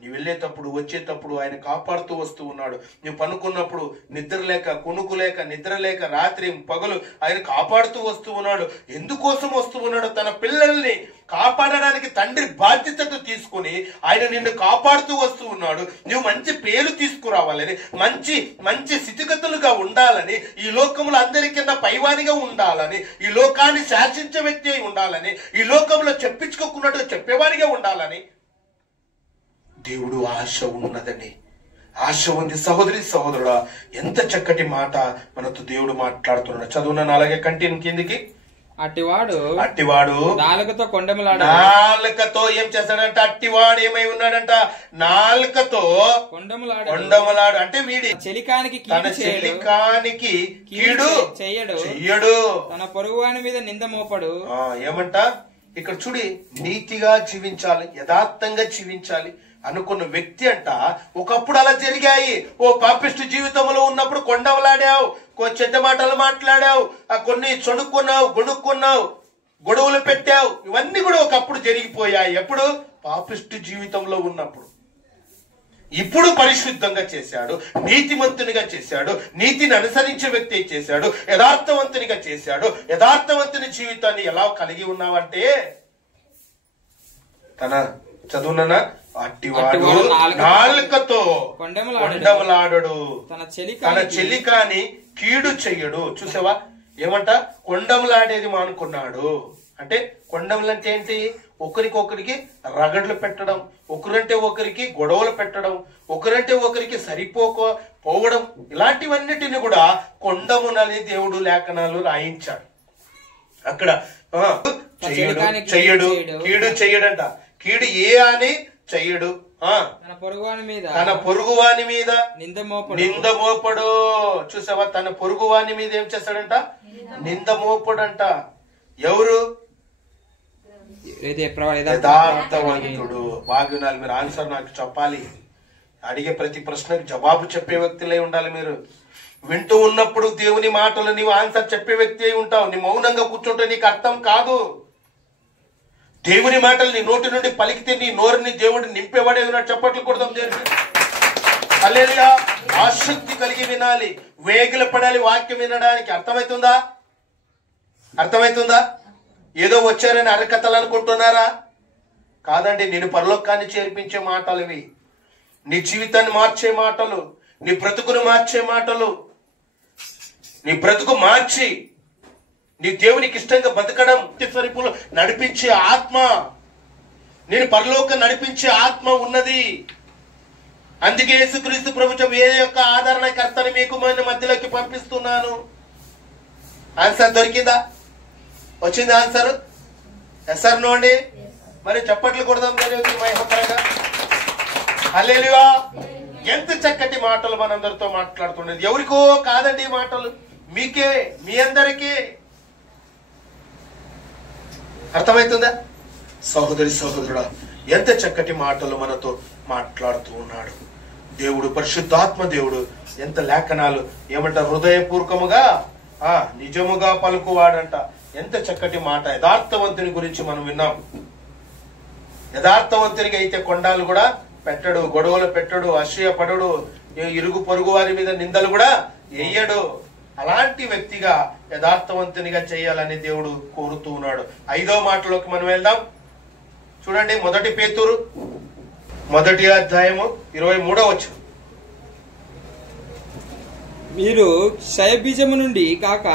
నువ్వు వెళ్ళేటప్పుడు వచ్చేటప్పుడు ఆయన కాపాడుతూ వస్తూ ఉన్నాడు. నువ్వు పనుకున్నప్పుడు నిద్ర లేక, కునుకు లేక, నిద్ర లేక, రాత్రి పగలు ఆయన కాపాడుతూ వస్తూ ఉన్నాడు. ఎందుకోసం వస్తూ ఉన్నాడు? తన పిల్లల్ని కాపాడడానికి తండ్రి బాధ్యతను తీసుకుని ఆయన నిన్ను కాపాడుతూ వస్తూ ఉన్నాడు. నువ్వు మంచి పేరు తీసుకురావాలని, మంచి మంచి స్థితిగతులుగా ఉండాలని, ఈ లోకంలో అందరికన్నా పైవానిగా ఉండాలని, ఈ లోకాన్ని శాసించే వ్యక్తి అయి ఉండాలని, ఈ లోకంలో చెప్పించుకోకున్నట్టుగా చెప్పేవానిగా ఉండాలని దేవుడు ఆశ ఉన్నదని. ఆశ ఉంది. సహోదరి సహోదరుడా, ఎంత చక్కటి మాట మనతో దేవుడు మాట్లాడుతున్నాడు. చదువున్నాను అలాగే కంటిన్యూ కిందికి. అట్టివాడు నాలుకతో నాలుకతో ఏం చేస్తాడంట? అట్టివాడు ఏమై ఉన్నాడంట? నాలుకతో కొండములాడు. అంటే వీడి తన చెలికానికి కీడు చెయ్యడు, తన పొరుగువాని మీద నింద మోపడు. ఏమంట ఇక్కడ చూడి, నీతిగా జీవించాలి, యథార్థంగా జీవించాలి అనుకున్న వ్యక్తి అంట ఒకప్పుడు అలా జరిగాయి. ఓ పాపిష్టి జీవితంలో ఉన్నప్పుడు కొండవలాడావు, చెడ్డ మాటలు మాట్లాడావు, కొన్ని చొడుక్కున్నావు, గొడుక్కున్నావు, గొడవలు పెట్టావు. ఇవన్నీ కూడా ఒకప్పుడు జరిగిపోయాయి. ఎప్పుడు? పాపిష్టి జీవితంలో ఉన్నప్పుడు. ఇప్పుడు పరిశుద్ధంగా చేశాడు, నీతిమంతునిగా చేశాడు, నీతిని అనుసరించే వ్యక్తి చేశాడు, యథార్థవంతునిగా చేశాడు. యథార్థవంతుని జీవితాన్ని ఎలా కలిగి ఉన్నావంటే, తన చదువున అట్టివాడు నాలుకతో కొండమలాడడు, తన చెలికాని కీడు చెయ్యడు. చూసావా ఏమంట? కొండములాడేది మానుకున్నాడు. అంటే కొండములు అంటే ఏంటి? ఒకరికొకరికి రగడ్లు పెట్టడం, ఒకరంటే ఒకరికి గొడవలు పెట్టడం, ఒకరంటే ఒకరికి సరిపోకపోవడం, ఇలాంటివన్నిటిని కూడా కొండమునని దేవుడు లేఖనాలు రాయించాడు. అక్కడ చెయ్యడు, కీడు చెయ్యడంట. కీడు ఏ అని చెయ్యడు. తన పొరుగువాని మీద నింద మోపడు. చూసావా? తన పొరుగువాని మీద ఏం చేస్తాడంట? నింద మోపడంట. ఎవరు? యథార్థవంతుడు. బాగా వినాలి మీరు. ఆన్సర్ నాకు చెప్పాలి. అడిగే ప్రతి ప్రశ్నకు జవాబు చెప్పే వ్యక్తులే ఉండాలి మీరు. వింటూ ఉన్నప్పుడు దేవుని మాటలు నీవు ఆన్సర్ చెప్పే వ్యక్తి అయి ఉంటావు. నీ మౌనంగా కూర్చుంటే నీకు అర్థం కాదు. దేవుని మాటలు నీ నోటి నుండి పలికితే నీ నోరుని దేవుడు నింపేవాడే ఉన్నాడు. చప్పట్లు కొడదాం దేవుడికి. హల్లెలూయా. ఆసక్తి కలిగి వినాలి, వేగిల పడాలి వాక్యం వినడానికి. అర్థమవుతుందా? అర్థమవుతుందా? ఏదో వచ్చారని అరకథలు అనుకుంటున్నారా? కాదండి. నేను పరలోకాన్ని చేర్పించే మాటలు ఇవి. నీ జీవితాన్ని మార్చే మాటలు, నీ బ్రతుకును మార్చే మాటలు. నీ బ్రతుకు మార్చి నీ దేవునికి ఇష్టంగా బతకడం, స్వరూపంలో నడిపించే ఆత్మ, నేను పరలోకం నడిపించే ఆత్మ ఉన్నది. అందుకే యేసుక్రీస్తు ప్రభుత్వం ఏ యొక్క ఆదరణకర్తని మీకు మన మధ్యలోకి పంపిస్తున్నాను. ఆన్సర్ దొరికిందా? వచ్చింది ఆన్సర్? ఎస్ ఆర్ నో అండి? మరి చప్పట్లు కొడదాం మహిమపరంగా. హల్లెలూయా. ఎంత చక్కటి మాటలు మనందరితో మాట్లాడుతున్నది. ఎవరికో కాదండి ఈ మాటలు, మీకే, మీ అందరికీ. అర్థమవుతుందా? సహోదరి సహోదరుడా, ఎంత చక్కటి మాటలు మనతో మాట్లాడుతూ ఉన్నాడు దేవుడు. పరిశుద్ధాత్మ దేవుడు ఎంత లేఖనాలు ఏమంటారు? హృదయపూర్వకముగా నిజముగా పలుకువాడంట. ఎంత చక్కటి మాట. యథార్థవంతుని గురించి మనం విన్నాం. యథార్థవంతునికి అయితే కొండాలు కూడా పెట్టడు, గొడవలు పెట్టడు, అసూయపడడు, ఇరుగు పొరుగు వారి మీద నిందలు కూడా వేయడు. అలాంటి వ్యక్తిగా యథార్థవంతునిగా చేయాలని దేవుడు కోరుతూ ఉన్నాడు. 5వ మాటలోకి మనం వెళ్దాం. చూడండి, 1 పేతురు 1వ అధ్యాయము 23వ వచనం. మీరు క్షయబీజము నుండి కాక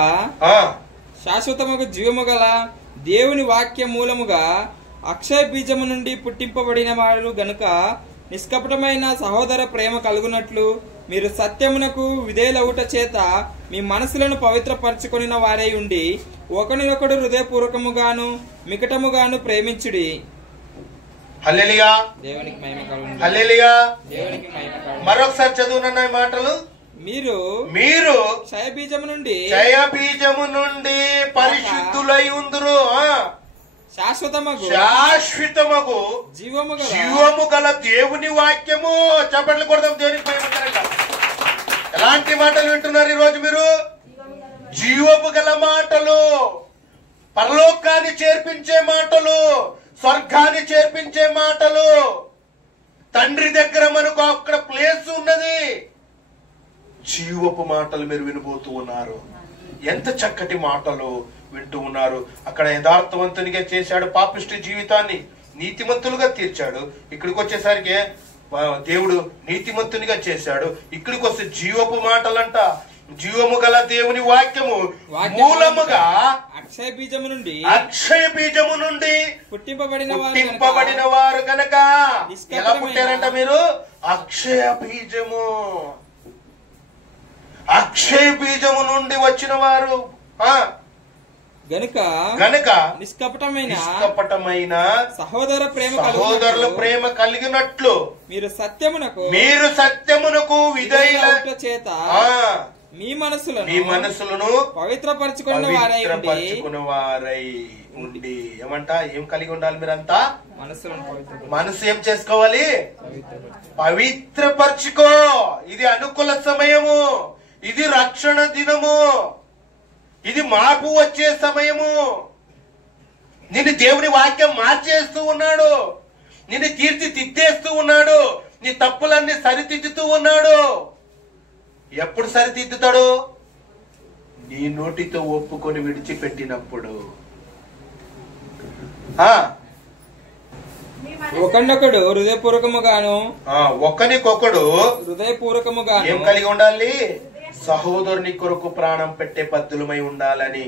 శాశ్వతముగా జీవము గల దేవుని వాక్య మూలముగా అక్షయ బీజము నుండి పుట్టింపబడిన వారు గనుక నిష్కపటమైన సహోదర ప్రేమ కలుగునట్లు మీరు సత్యమునకు విధేయులవుట చేత మీ మనసులను పవిత్రపరచుకొనిన వారై ఉండి ఒకరినొకడు హృదయపూర్వకముగాను మికటముగాను ప్రేమించుడి. హల్లెలూయా. దేవునికి మహిమ కలుగును. హల్లెలూయా. దేవునికి మహిమ కలుగును. మరొకసారి చదువునన్న మాటలు. మీరు క్షయబీజము నుండి పరిశుద్ధులై ఉందురు. శాశ్వతమగు జీవము గల దేవుని వాక్యము. చప్పట్లు కొడదాం దేవునికి మహిమ. ఎలాంటి మాటలు వింటున్నారు ఈరోజు మీరు? జీవము గల మాటలు, పరలోకాన్ని చేర్పించే మాటలు, స్వర్గాన్ని చేర్పించే మాటలు, తండ్రి దగ్గర మనకు అక్కడ ప్లేస్ ఉన్నది. జీవపు మాటలు మీరు వినబోతూ ఉన్నారు. ఎంత చక్కటి మాటలు వింటూ ఉన్నారు. అక్కడ యథార్థవంతునిగా చేశాడు, పాపిష్టి జీవితాన్ని నీతిమంతులుగా తీర్చాడు. ఇక్కడికి వచ్చేసరికి దేవుడు నీతిమంతునిగా చేశాడు. ఇక్కడికి వస్తే జీవపు మాటలంట. జీవము గల దేవుని వాక్యము మూలముగా అక్షయ బీజము నుండి పుట్టింపబడిన వారు గనక. ఎలా పుట్టారంట మీరు? అక్షయ బీజము నుండి వచ్చిన వారు గనుక నిష్కపటమైన సహోదరుల ప్రేమ కలిగినట్లు మీరు సత్యమునకు విధేయుల చేత మీ మనసులను పవిత్రపరచుకున్న వారై ఉండి. ఏం కలిగి ఉండాలి మీరంతా? మనసు ఏం చేసుకోవాలి? పవిత్రపరచుకో. ఇది అనుకూల సమయము, ఇది రక్షణ దినము, ఇది మార్పు వచ్చే సమయము. నిన్ను దేవుని వాక్యం మార్చేస్తూ ఉన్నాడు, నిన్ను తీర్చిదిద్దేస్తూ ఉన్నాడు, నీ తప్పులన్నీ సరిదిద్దుతూ ఉన్నాడు. ఎప్పుడు సరిదిద్దుతాడు? నీ నోటితో ఒప్పుకొని విడిచిపెట్టినప్పుడు. ఒకనొకడు హృదయపూర్వకముగాను ఏం కలిగి ఉండాలి? సహోదరుని కొరకు ప్రాణం పెట్టే పద్ధతులమై ఉండాలని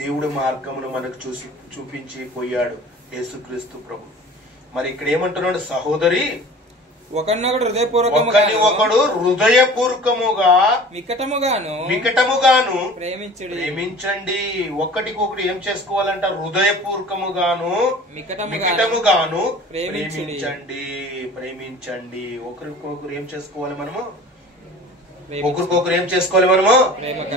దేవుడి మార్గమును మనకు చూపించి పోయాడు యేసుక్రీస్తు ప్రభు. మరి ఇక్కడ ఏమంటున్నాడు? సహోదరి ఒకడు హృదయపూర్వకముగా మికటముగాను ప్రేమించండి. ఒకటికొకటి ఏం చేసుకోవాలంట? హృదయపూర్వకముగాను మికటముగాను ప్రేమించండి. ఒకరికొకరు ఏం చేసుకోవాలి మనము? ఒకరికొకరు ఏం చేసుకోవాలి మనము?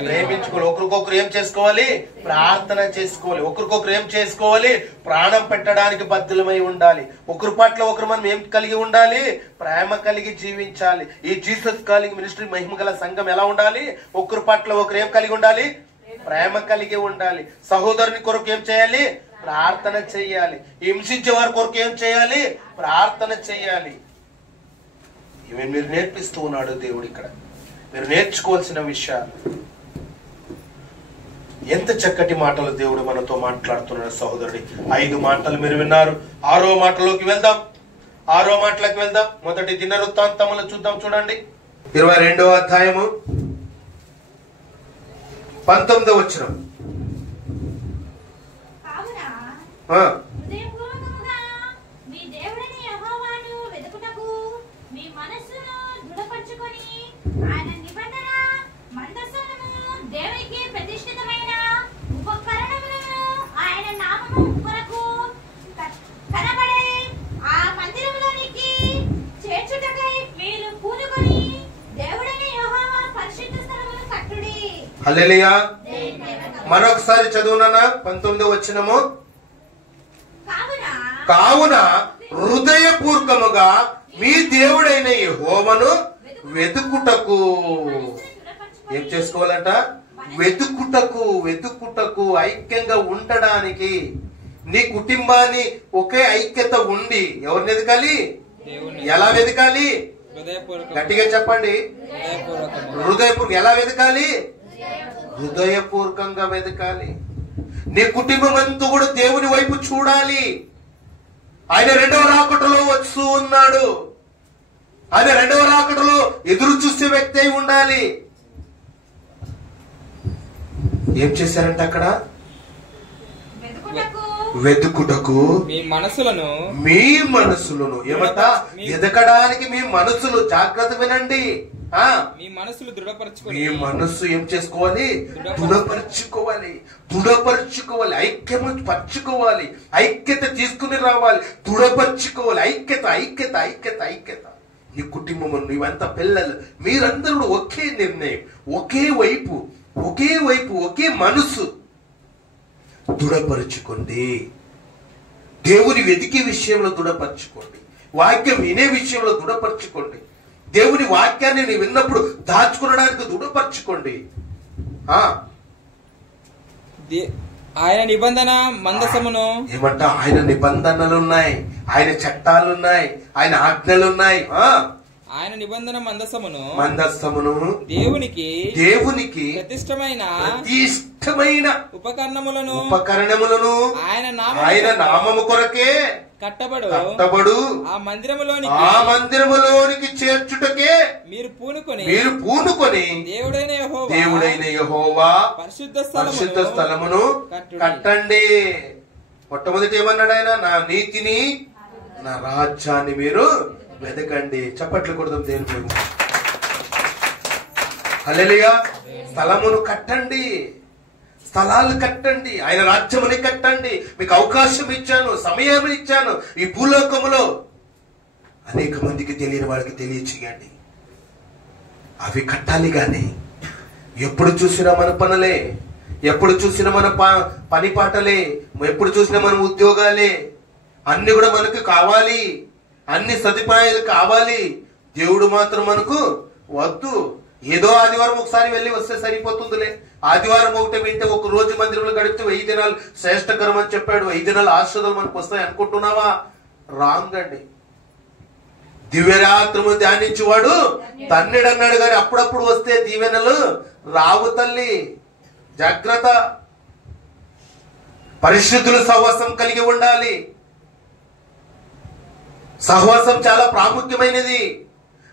ప్రేమించుకోవాలి. ఒకరికొకరు ఏం చేసుకోవాలి? ప్రార్థన చేసుకోవాలి. ఒకరికొకరు ఏం చేసుకోవాలి? ప్రాణం పెట్టడానికి బద్ధులమై ఉండాలి. ఒకరి పట్ల ఒకరు మనం ఏం కలిగి ఉండాలి? ప్రేమ కలిగి జీవించాలి. ఈ జీసస్ కాలింగ్ మినిస్ట్రీ మహిమ గల సంఘం ఎలా ఉండాలి? ఒకరి పట్ల ఒకరు ఏం కలిగి ఉండాలి? ప్రేమ కలిగి ఉండాలి. సహోదరుని కొరకు ఏం చేయాలి? ప్రార్థన చేయాలి. హింసించే వారి కొరకు ఏం చేయాలి? ప్రార్థన చేయాలి. ఇవి మీరు నేర్పిస్తూ ఉన్నాడు దేవుడు. ఇక్కడ మీరు నేర్చుకోవాల్సిన విషయాలు. ఎంత చక్కటి మాటలు దేవుడు మనతో మాట్లాడుతున్నాడు సహోదరుడి. 5 మాటలు మీరు విన్నారు. 6వ మాటలోకి వెళ్దాం. 6వ మాటలకు వెళ్దాం. మొదటి దినవృత్తాంతములు చూద్దాం. చూడండి, 22వ అధ్యాయము 19వ వచనం. హల్లెలూయా. మరొకసారి చదువునా 19వ వచనము. కావున హృదయపూర్వకముగా మీ దేవుడైన యెహోవాను వెతుకుటకు ఏం చేసుకోవాలంట? వెతుకుటకు ఐక్యంగా ఉండడానికి. నీ కుటుంబాన్ని ఒకే ఐక్యత ఉండి ఎవరిని వెతకాలి? ఎలా వెతకాలి? గట్టిగా చెప్పండి. హృదయపూర్వకం. ఎలా వెతకాలి? హృదయపూర్వకంగా వెతకాలి. నీ కుటుంబం అంతా కూడా దేవుని వైపు చూడాలి. ఆయన 2వ రాకడలో వస్తూ ఉన్నాడు. ఆయన 2వ రాకడలో ఎదురు చూసే వ్యక్తి అయి ఉండాలి. ఏం చేశారంట అక్కడ? వెతుకుటకు మీ మనసులను ఏమంట? ఎదకడానికి మీ మనసులు. జాగ్రత్త వినండి. మీ మనసులు దృఢపరచుకోవాలి. మీ మనస్సు ఏం చేసుకోవాలి? దృఢపరచుకోవాలి. ఐక్యము పరచుకోవాలి. ఐక్యత తీసుకుని రావాలి. దృఢపరచుకోవాలి. ఐక్యత. నీ కుటుంబం, నీవంతా పిల్లలు, మీరందరూ ఒకే నిర్ణయం, ఒకే వైపు, ఒకే మనసు. దృఢపరచుకోండి. దేవుని వెతికే విషయంలో దృఢపరచుకోండి. వాక్యం వినే విషయంలో దృఢపరచుకోండి. దేవుని వాక్యాన్ని నీ విన్నప్పుడు దాచుకోవడానికి దృఢపరచుకోండి. ఆయన నిబంధన మందసమును ఏమంట? ఆయన నిబంధనలున్నాయి, ఆయన చట్టాలున్నాయి, ఆయన ఆజ్ఞలున్నాయి. ఆయన నిబంధన మందస్సమును దేవునికి ప్రతిష్టమైన ఉపకరణములను ఆయన నామము కొరకే కట్టబడు ఆ మందిరములోనికి చేర్చుటకే మీరు పూనుకొని దేవుడైన యెహోవా పరిశుద్ధ స్థలమును కట్టండి. మొట్టమొదటి ఏమన్నాడు ఆయన? నా నీతిని, నా రాజ్యాన్ని మీరు వెతకండి. చప్పట్లు కొడదాం దేవుని. హల్లెలూయా. స్థలమును కట్టండి, స్థలాలు కట్టండి, ఆయన రాజ్యముని కట్టండి. మీకు అవకాశం ఇచ్చాను, సమయం ఇచ్చాను. ఈ భూలోకములో అనేక మందికి తెలియని వాళ్ళకి తెలియచేయండి. అవి కట్టాలి. గాని ఎప్పుడు చూసినా మన పనులే, ఎప్పుడు చూసినా మన పని పాటలే, ఎప్పుడు చూసినా మన ఉద్యోగాలే, అన్ని కూడా మనకు కావాలి, అన్ని సదుపాయాలు కావాలి. దేవుడు మాత్రం మనకు వద్దు. ఏదో ఆదివారం ఒకసారి వెళ్ళి వస్తే సరిపోతుందిలే. ఆదివారం ఒకటి వింటే ఒక రోజు మందిరంలో గడిపితే 1000 దినాలు శ్రేష్టకరం అని చెప్పాడు. 5 దినాలు ఆశీర్వాదాలు మనకు వస్తాయి అనుకుంటున్నావా? రాంగ్ అండి. దివ్యరాత్రము ధ్యానించేవాడు తన్నిడు అన్నాడు, కానీ అప్పుడప్పుడు వస్తే దీవెనలు రావు తల్లి. జాగ్రత్త. పరిశుద్ధులు సహవాసం కలిగి ఉండాలి. సహవాసం చాలా ప్రాముఖ్యమైనది.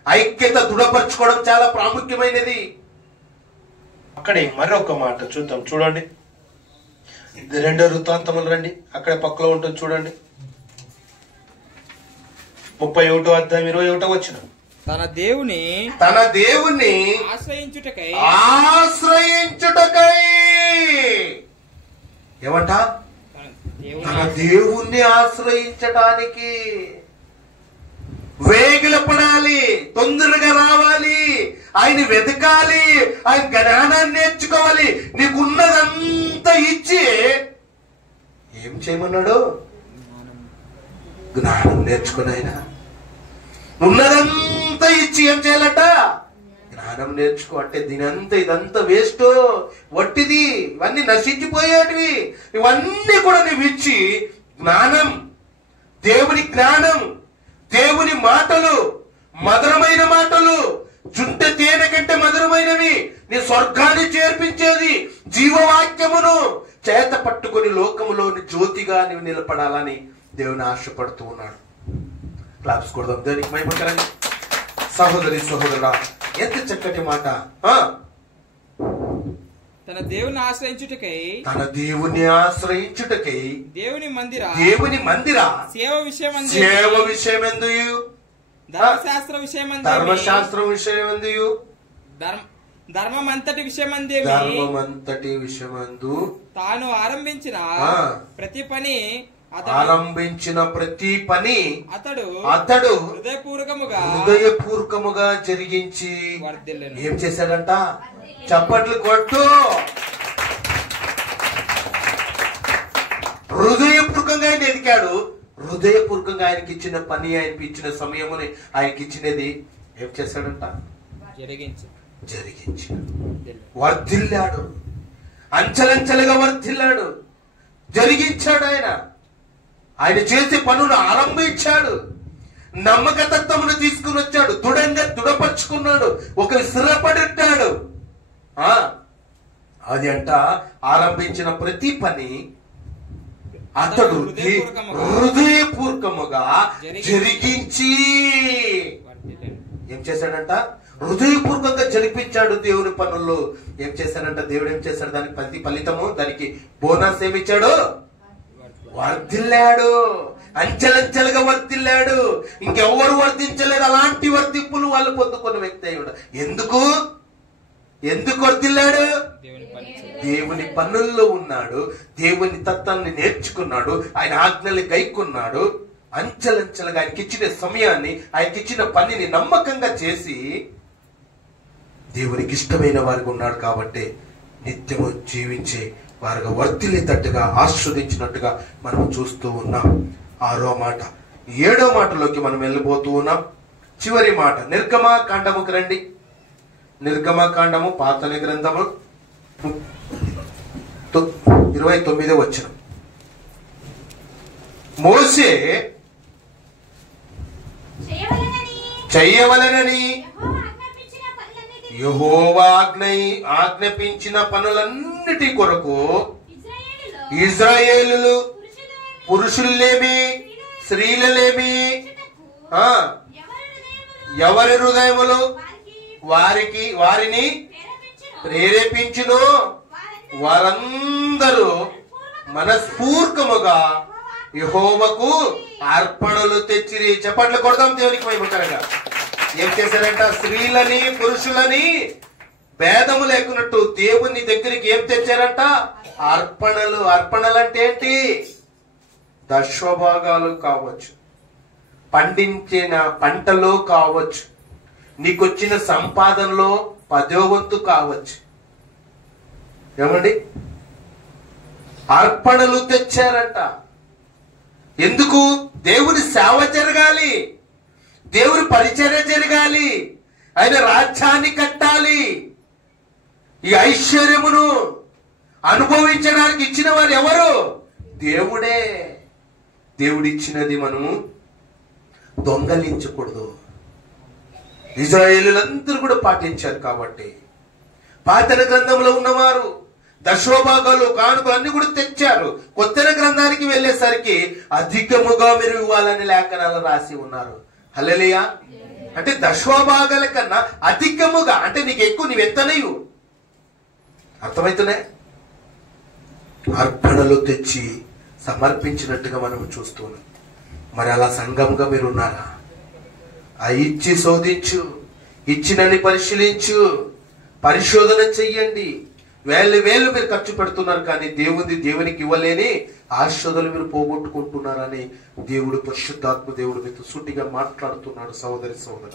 ఐక్యత దృఢపరచుకోవడం చాలా ప్రాముఖ్యమైనది. అక్కడే మరొక మాట చూద్దాం. చూడండి, 2 వృత్తాంతములు రండి, అక్కడే పక్కలో ఉంటుంది చూడండి. 31వ అధ్యాయం 21వ వచనం. తన దేవుని ఆశ్రయించుటకై ఏమంట? తన దేవుణ్ణి ఆశ్రయించటానికి వేగిలపడాలి, తొందరగా రావాలి, ఆయన వెతకాలి, ఆయన జ్ఞానాన్ని నేర్చుకోవాలి. నీకున్నదంతా ఇచ్చి ఏం చేయమన్నాడు? జ్ఞానం నేర్చుకుని. ఆయన ఉన్నదంతా ఇచ్చి ఏం చేయాలట? జ్ఞానం నేర్చుకో. అంటే దీనంతా ఇదంతా వేస్ట్, వట్టిది, ఇవన్నీ నశించిపోయేటివి, ఇవన్నీ కూడా నువ్వు ఇచ్చి జ్ఞానం, దేవుని జ్ఞానం, దేవుని మాటలు, మధురమైన మాటలు, జుంట తేనె కంటే మధురమైనవి, నీ స్వర్గాన్ని చేర్పించేది జీవవాక్యమును చేత పట్టుకుని లోకములోని జ్యోతిగా నీవు నిలబడాలని దేవుని ఆశపడుతూ ఉన్నాడు. క్లాప్స్ కొడదాం దేవునికి మహిమకరంగా. సహోదరి సహోదరుడా, ఎంత చక్కటి మాట. తన దేవుని ఆశ్రయించుటకై దేవుని మందిర సేవ విషయమందు ధర్మశాస్త్ర విషయమందు ధర్మమంతటి విషయమందు తాను ఆరంభించిన ప్రతి పని అతడు హృదయపూర్వకముగా జరిగించి ఏం చేశాడంట? చప్పట్లు కొట్టు. హృదయపూర్వకంగా ఆయన ఎదిగాడు. హృదయపూర్వకంగా ఆయనకి ఇచ్చిన పని, ఆయనకి ఇచ్చిన సమయముని, ఆయనకి ఇచ్చినది ఏం చేశాడంట? జరిగించి వర్ధిల్లాడు. అంచెలంచెలుగా వర్ధిల్లాడు, జరిగించాడు. ఆయన చేసే పనులు ఆరంభించాడు. నమ్మకతత్వమును తీసుకుని వచ్చాడు. దృఢపరుచుకున్నాడు. ఒక స్థిరపడి ఉంటాడు. అది అంట ఆరంభించిన ప్రతి పని అతడు హృదయపూర్వకముగా జరిగించి ఏం చేశాడంట? హృదయపూర్వకంగా జరిపించాడు. దేవుని పనుల్లో ఏం చేశాడంట? దేవుడు ఏం చేశాడు? దానికి ఫలితము, దానికి బోనస్ ఏమిచ్చాడు? వర్ధిల్లాడు. అంచెలంచెలుగా వర్ధిల్లాడు. ఇంకెవ్వరు వర్ధించలేదు. అలాంటి వర్ధింపులు వాళ్ళు పొందుకున్న వ్యక్తి అయి ఉన్నాడు. ఎందుకు వర్ధిల్లాడు? దేవుని పనుల్లో ఉన్నాడు. దేవుని తత్వాన్ని నేర్చుకున్నాడు. ఆయన ఆజ్ఞల్ని గైకున్నాడు. అంచెలంచెలుగా ఆయనకి ఇచ్చిన సమయాన్ని, ఆయనకి ఇచ్చిన పనిని నమ్మకంగా చేసి దేవునికి ఇష్టమైన వారికి ఉన్నాడు. కాబట్టి నిత్యము జీవించే వారుగా వర్ధిల్లేటట్టుగా, ఆస్వాదించినట్టుగా మనం చూస్తూ ఉన్నాం. 6వ మాట. 7వ మాటలోకి మనం వెళ్ళిపోతూ ఉన్నాం. చివరి మాట నిర్గమకాండముకు రండి. నిర్గమకాండము పాత గ్రంథము 29వ వచనం. మోషే చెయ్యవలెనని యెహోవా ఆజ్ఞాపించిన పనులన్నిటి కొరకు ఇశ్రాయేలులు పురుషులేమి స్త్రీలలేమి ఎవరి హృదయములు వారిని ప్రేరేపించును వారందరూ మనస్ఫూర్తిగా యెహోవాకు అర్పణలు తెచ్చిరి. చప్పట్లు కొడదాం దేవునికి మహిమకరంగా. ఏం చేశారంట? స్త్రీలని పురుషులని భేదము లేకున్నట్టు దేవుని దగ్గరికి ఏం తెచ్చారంట? అర్పణలు. అర్పణలు అంటే ఏంటి? దశభాగాలు కావచ్చు, పండించిన పంటలో కావచ్చు, నీకొచ్చిన సంపాదనలో 10వ వంతు కావచ్చు. ఏమండి? అర్పణలు తెచ్చారంట. ఎందుకు? దేవుని సేవ జరగాలి, దేవుని పరిచర్య జరగాలి, ఆయన రాజ్యాన్ని కట్టాలి. ఈ ఐశ్వర్యమును అనుభవించడానికి ఇచ్చిన వారు ఎవరు? దేవుడే. దేవుడిచ్చినది మనము దొంగలించకూడదు. ఇశ్రాయేలులందరూ కూడా పాటించారు. కాబట్టి పాతన గ్రంథంలో ఉన్నవారు దశోభాగాలు కానుకలు అన్ని కూడా తెచ్చారు. కొత్తన గ్రంథానికి వెళ్ళేసరికి అధికముగా మీరు ఇవ్వాలని లేఖనాలు రాసి ఉన్నారు. హల్లెలూయా. అంటే దశోభాగాల కన్నా అధికముగా, అంటే నీకు ఎక్కువ, నీవెంతనయ్యు. అర్థమవుతున్నాయి? అర్పణలు తెచ్చి సమర్పించినట్టుగా మనం చూస్తున్నాం. మరి అలా సంఘంగా మీరు ఉన్నారా? ఆ ఇచ్చి శోధించు, ఇచ్చినని పరిశీలించు, పరిశోధన చెయ్యండి. వేలు మీరు ఖర్చు పెడుతున్నారు, కానీ దేవునికి ఇవ్వలేని ఆశోధనలు మీరు పోగొట్టుకుంటున్నారని దేవుడు, పరిశుద్ధాత్మ దేవుడు మీతో సూటిగా మాట్లాడుతున్నాడు. సహోదరి సహోదర,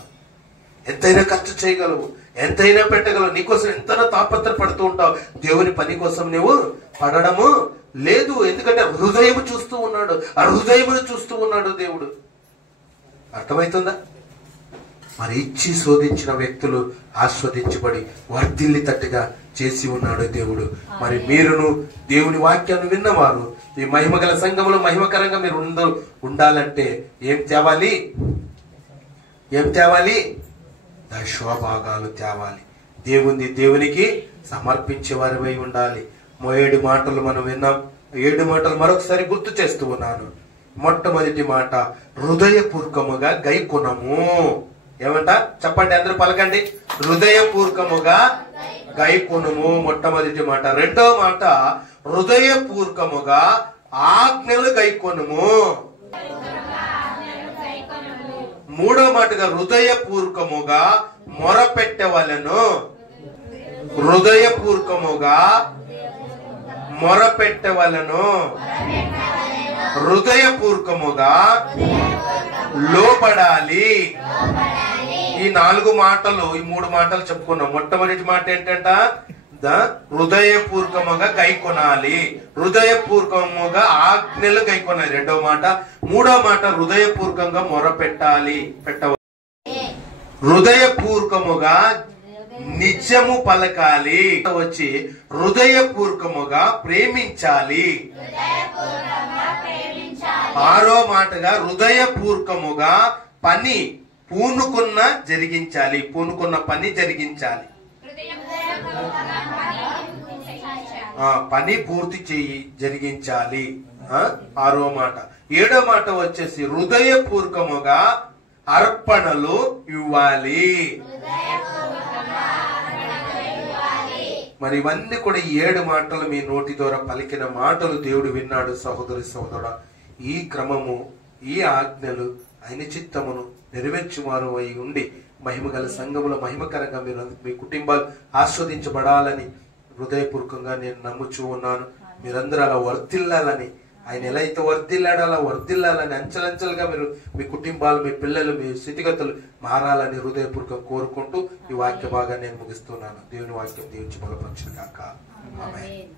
ఎంతైనా ఖర్చు చేయగలవు, ఎంతైనా పెట్టగలవు. నీకోసం ఎంతైనా తాపత్ర పడుతూ ఉంటావు. దేవుని పని కోసం నువ్వు పడడము లేదు. ఎందుకంటే హృదయము చూస్తూ ఉన్నాడు, ఆ హృదయమును చూస్తూ ఉన్నాడు దేవుడు. అర్థమవుతుందా? మరి ఇచ్చి శోధించిన వ్యక్తులు ఆస్వాదించబడి వర్ధిల్లి తట్టుగా చేసి ఉన్నాడు దేవుడు. మరి మీరును దేవుని వాక్యాన్ని విన్నవారు ఈ మహిమగల సంఘములో మహిమకరంగా మీరు ఉండాలంటే ఏం తేవాలి? దశభాగాలు తేవాలి. దేవునికి సమర్పించే వారిపై ఉండాలి. 7 మాటలు మనం విన్నాం. 7 మాటలు మరొకసారి గుర్తు చేస్తూ ఉన్నాను. మొట్టమొదటి మాట, హృదయపూర్వకముగా గైకొనము. ఏమంట? చెప్పండి, అందరూ పలకండి. హృదయపూర్వకముగా గైకొనము, మొట్టమొదటి మాట. రెండో మాట, హృదయపూర్వకముగా ఆజ్ఞలు గైకొనము. మూడో మాటగా హృదయపూర్వకముగా మొరపెట్టవలెను. హృదయపూర్వకముగా మొరపెట్టవలెను. హృదయపూర్వకముగా లోబడాలి. ఈ 4 మాటలు, ఈ 3 మాటలు చెప్పుకున్నాం. మొట్టమొదటి మాట ఏంటంట? హృదయపూర్వకముగా గైకొనాలి, హృదయపూర్వకముగా ఆజ్ఞలు గైకొనాలి. రెండవ మాట. మూడో మాట, హృదయపూర్వకంగా మొరపెట్టాలి, హృదయపూర్వకముగా నిజము పలకాలి. వచ్చి హృదయపూర్వకముగా ప్రేమించాలి. ఆరో మాటగా హృదయపూర్వకముగా పని పూనుకున్న పని జరిగించాలి. పని పూర్తి జరిగించాలి. ఆరో మాట. ఏడో మాట వచ్చేసి హృదయపూర్వకముగా అర్పణలు ఇవ్వాలి. మరి ఇవన్నీ కూడా 7 మాటలు మీ నోటి ద్వారా పలికిన మాటలు దేవుడు విన్నాడు. సహోదరి సహోదరుడా, ఈ క్రమము, ఈ ఆజ్ఞలు ఆయన చిత్తమును నెరవేర్చువారు అయి ఉండి మహిమగల సంఘములో మహిమకరంగా మీరు మీ కుటుంబాలు ఆస్వాదించబడాలని హృదయపూర్వకంగా నేను నమ్ముచూ ఉన్నాను. మీరందరూ అలా వర్ధిల్లాలని, ఆయన ఎలా అయితే వర్ధిల్లాడో అలా వర్ధిల్లాలని, అంచెలంచెలుగా మీరు మీ కుటుంబాలు, మీ పిల్లలు, మీ స్థితిగతులు మారాలని హృదయపూర్వకంగా కోరుకుంటూ ఈ వాక్య భాగాన్ని నేను ముగిస్తున్నాను. దేవుని వాక్యం దీవించి బలపరచును గాక. ఆమేన్.